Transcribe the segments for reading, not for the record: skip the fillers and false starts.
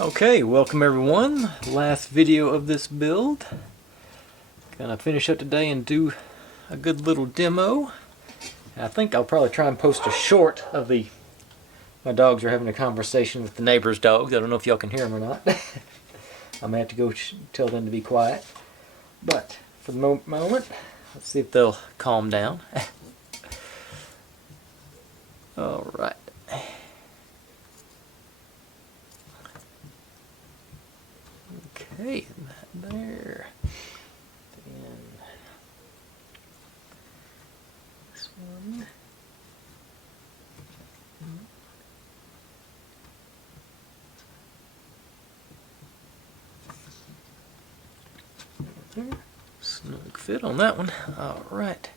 Okay, welcome everyone. Last video of this build. Gonna finish up today and do a good little demo. I think I'll probably try and post a short of my dogs are having a conversation with the neighbor's dogs. I don't know if y'all can hear them or not. I'm gonna have to go tell them to be quiet. But for the moment, let's see if they'll calm down. All right. Okay, that there. And this one. There. Snug fit on that one. All right.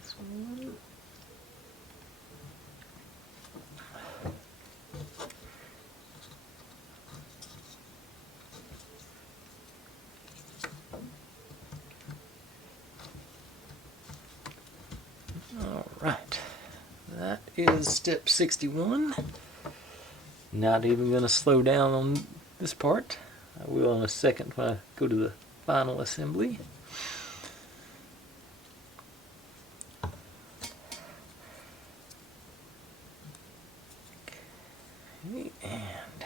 This one. Alright, that is step 61. Not even going to slow down on this part. I will in a second when I go to the final assembly. Okay, and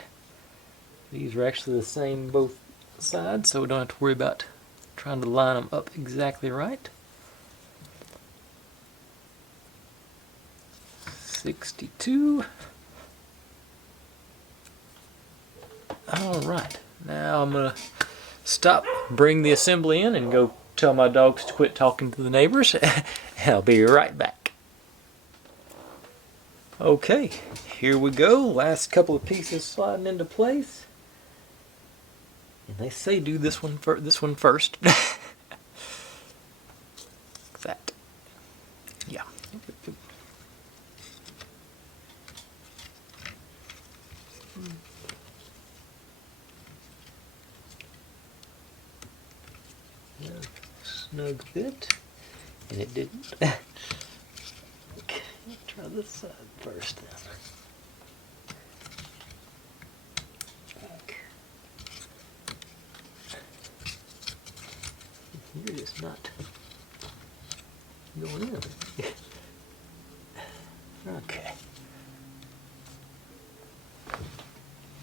these are actually the same both sides, so we don't have to worry about trying to line them up exactly right. 62. Alright, now I'm going to stop, bring the assembly in, and go tell my dogs to quit talking to the neighbors. I'll be right back. Okay, here we go. Last couple of pieces sliding into place. And they say do this one first. That. Yeah. Snug fit, and it didn't. Okay, let's try this side first then. Okay. You're just not going in. Okay.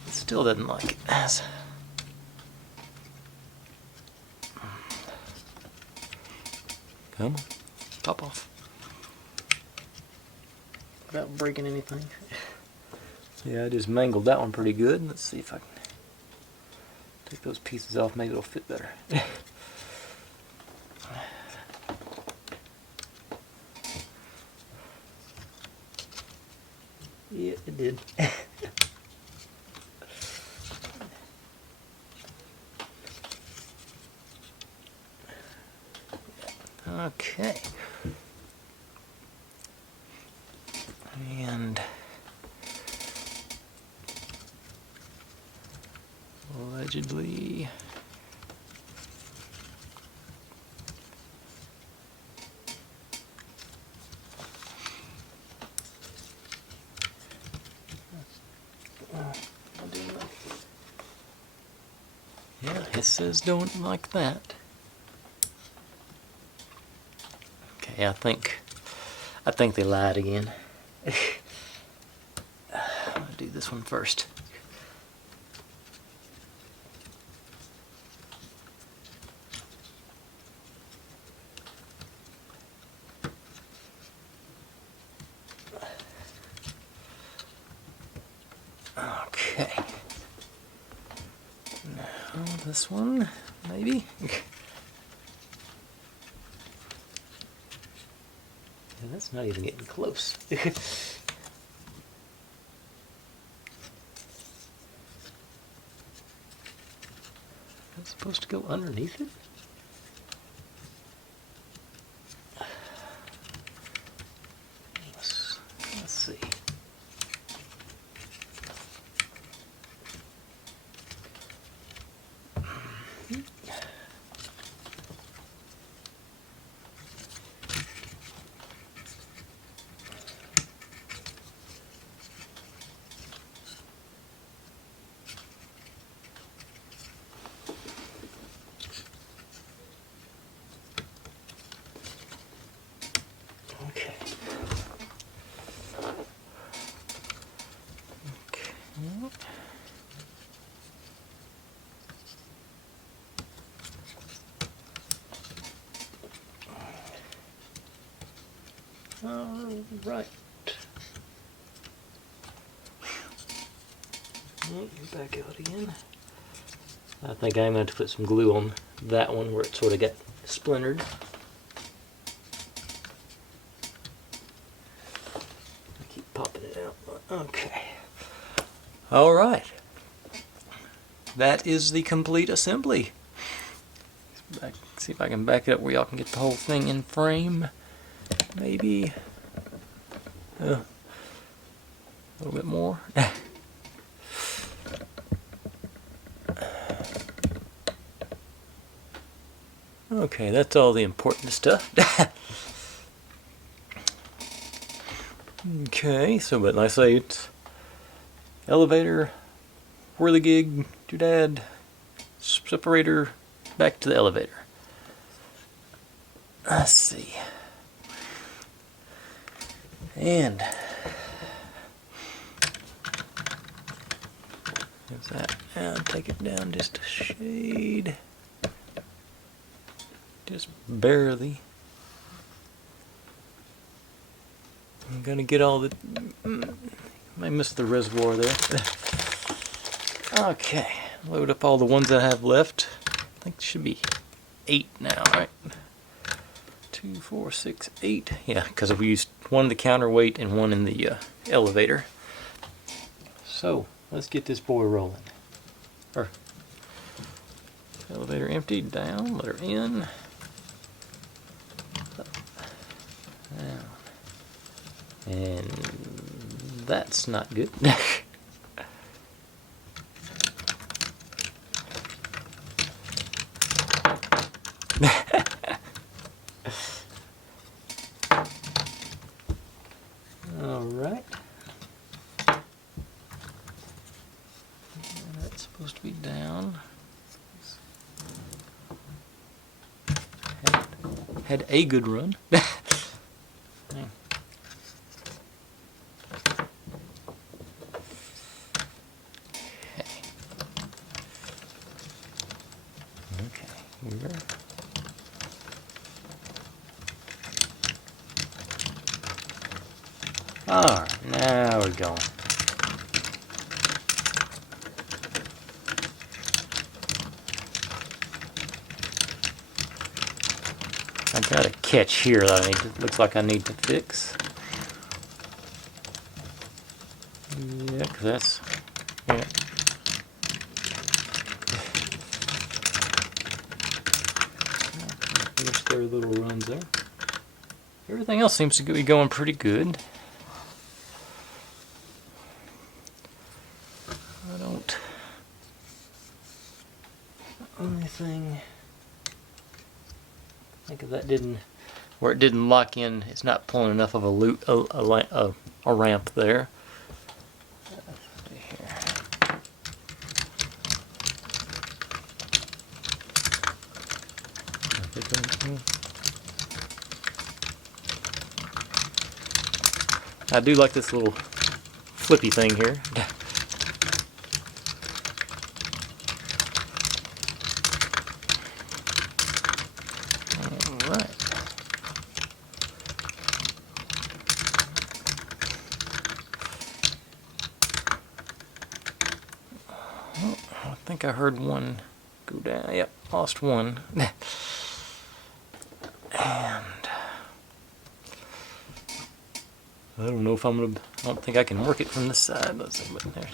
It still doesn't like it. Come on, pop off. Without breaking anything. Yeah, I just mangled that one pretty good. Let's see if I can take those pieces off, maybe it'll fit better. Yeah, it did. Okay. And allegedly yeah, it says don't like that. Okay, I think they lied again. I'm gonna do this one first. Okay. Now this one, maybe. That's not even getting close. That's supposed to go underneath it? Let's see. All right. Back out again. I think I'm going to have to put some glue on that one where it sort of got splintered. I keep popping it out. Okay. All right. That is the complete assembly. See if I can back it up where y'all can get the whole thing in frame. Maybe a little bit more. Okay, that's all the important stuff. Okay, so but like I say, it's elevator, whirligig, doodad, separator, back to the elevator. Let's see. And there's that. Now take it down just a shade. Just barely. I'm gonna get all the... I missed the reservoir there. Okay, load up all the ones I have left. I think it should be 8 now, right? 2, 4, 6, 8. Yeah, because we used one in the counterweight and one in the elevator. So, let's get this boy rolling. Elevator emptied, down, let her in. Down. And that's not good. Alright. That's supposed to be down. Had a good run. Alright, now we're going. I got a catch here that I need to, looks like I need to fix. Yeah, 'cause that's, yeah. Finish their little runs there. Everything else seems to be going pretty good. I don't... Only thing... I think if that didn't... Where it didn't lock in, it's not pulling enough of a loop, a ramp there. I do like this little flippy thing here. Alright. Oh, I think I heard one go down. Yep, lost one. I don't know if I'm gonna. I don't think I can work it from this side. Let's see, but there.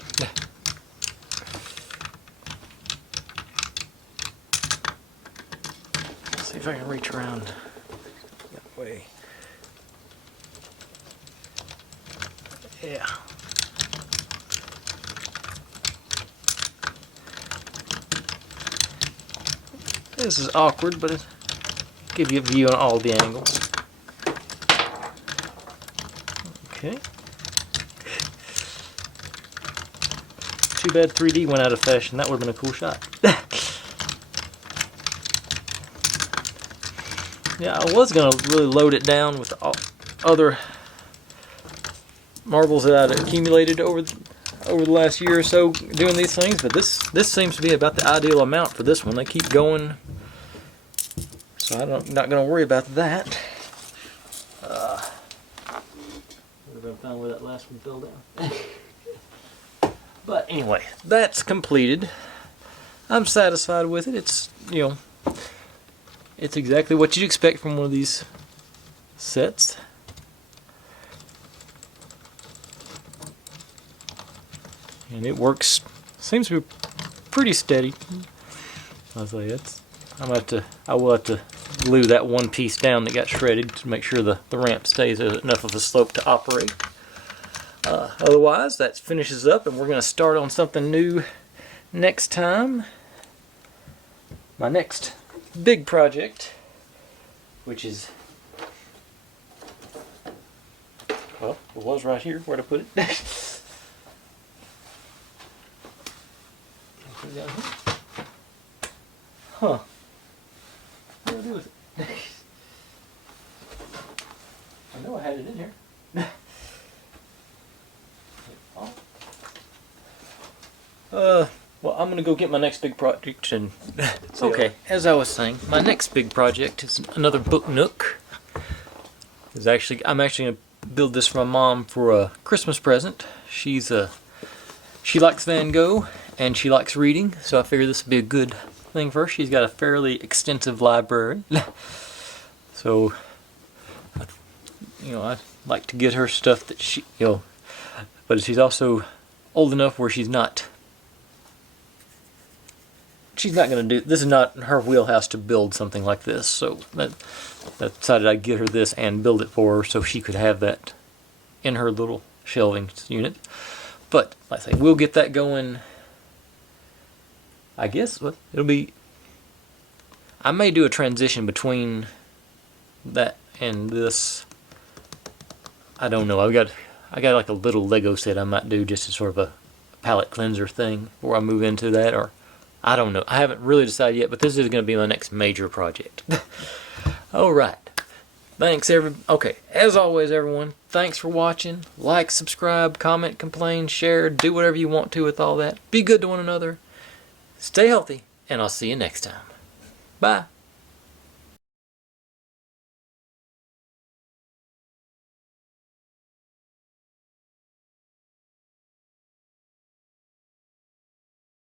Let's see if I can reach around that way. Yeah. This is awkward, but it'll give you a view on all the angles. Okay. Too bad 3D went out of fashion. That would have been a cool shot. Yeah, I was going to really load it down with other marbles that I'd accumulated over over the last year or so doing these things, but this seems to be about the ideal amount for this one. They keep going, so I'm not going to worry about that. We're going to find where that last one fell down. But anyway, that's completed. I'm satisfied with it. It's, you know, it's exactly what you'd expect from one of these sets. And it works, seems to be pretty steady. I'll say I will have to glue that one piece down that got shredded to make sure the ramp stays at enough of a slope to operate. Otherwise, that finishes up, and we're going to start on something new next time. My next big project, which is, well, it was right here. Where'd I put it? Put it down here. Huh. What do I do with it? I know I had it in here. Well, I'm gonna go get my next big project and okay, as I was saying, my next big project is another book nook. I'm actually gonna build this for my mom for a Christmas present. She likes Van Gogh and she likes reading, so I figured this would be a good thing for her. She's got a fairly extensive library. So, you know, I like to get her stuff that she, you know, but she's also old enough where she's not going to do, this is not her wheelhouse to build something like this, so I decided I'd get her this and build it for her so she could have that in her little shelving unit. But, like I say, we'll get that going. I guess it'll be, I may do a transition between that and this. I don't know. I got like a little Lego set I might do just as sort of a palette cleanser thing before I move into that, or I don't know. I haven't really decided yet, but this is going to be my next major project. Alright. Thanks, okay, as always, everyone, thanks for watching. Like, subscribe, comment, complain, share, do whatever you want to with all that. Be good to one another. Stay healthy, and I'll see you next time. Bye.